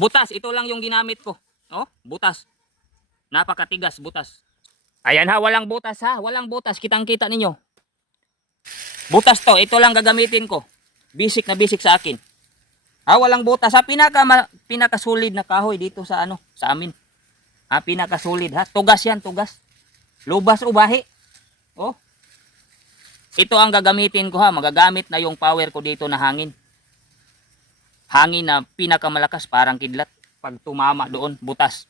Butas, ito lang yung ginamit ko. Oh, butas. Napakatigas, butas. Ayan ha, walang butas ha. Walang butas, kitang-kita ninyo. Butas to, ito lang gagamitin ko. Basic na basic sa akin. Ha, walang butas ha. Pinakasolid na kahoy dito sa sa amin. Ha, pinakasolid ha. Tugas yan, tugas. Lubas o bahi. Oh. Ito ang gagamitin ko ha. Magagamit na yung power ko dito na hangin. Hangin na pinakamalakas, parang kidlat. Pag tumama doon, butas.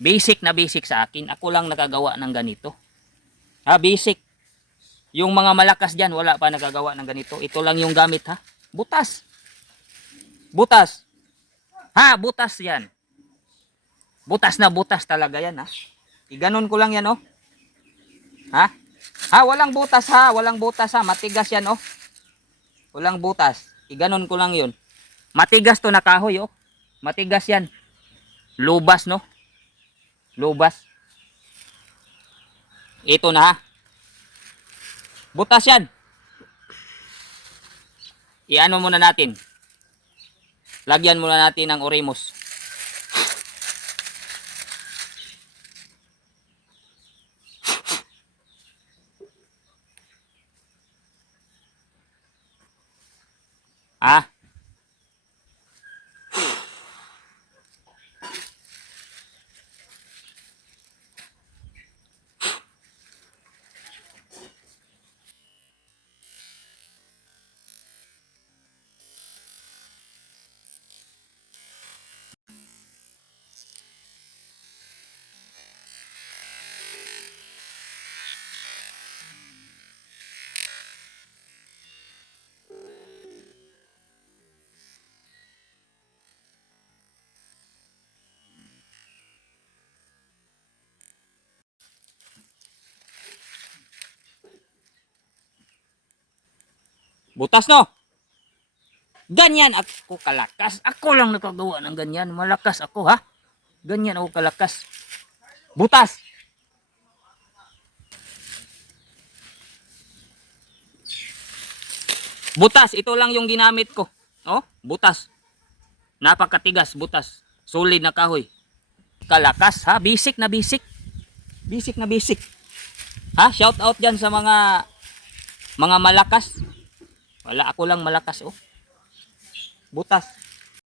Basic na basic sa akin. Ako lang nakagawa ng ganito. Ha, basic. Yung mga malakas dyan, wala pa nakagawa ng ganito. Ito lang yung gamit ha. Butas. Butas. Ha, butas yan. Butas na butas talaga yan ha. Iganon ko lang yan oh. Ha? Ha, walang butas ha. Walang butas ha. Matigas yan oh. Walang butas. Iganon ko lang yun. Matigas to na kahoy oh. Matigas yan. Lubas no. Lubas. Ito na ha. Butas yan. Iano muna natin. Lagyan muna natin ng Oremus. Ah. Butas no. Ganyan ako kalakas. Ako lang nakagawa ng ganyan. Malakas ako ha. Ganyan ako kalakas. Butas. Butas. Ito lang yung ginamit ko. Oh, butas. Napakatigas, butas. Solid na kahoy. Kalakas ha. Basic na basic. Basic na basic. Ha? Shout out dyan sa mga malakas. Wala, ako lang malakas oh. Butas.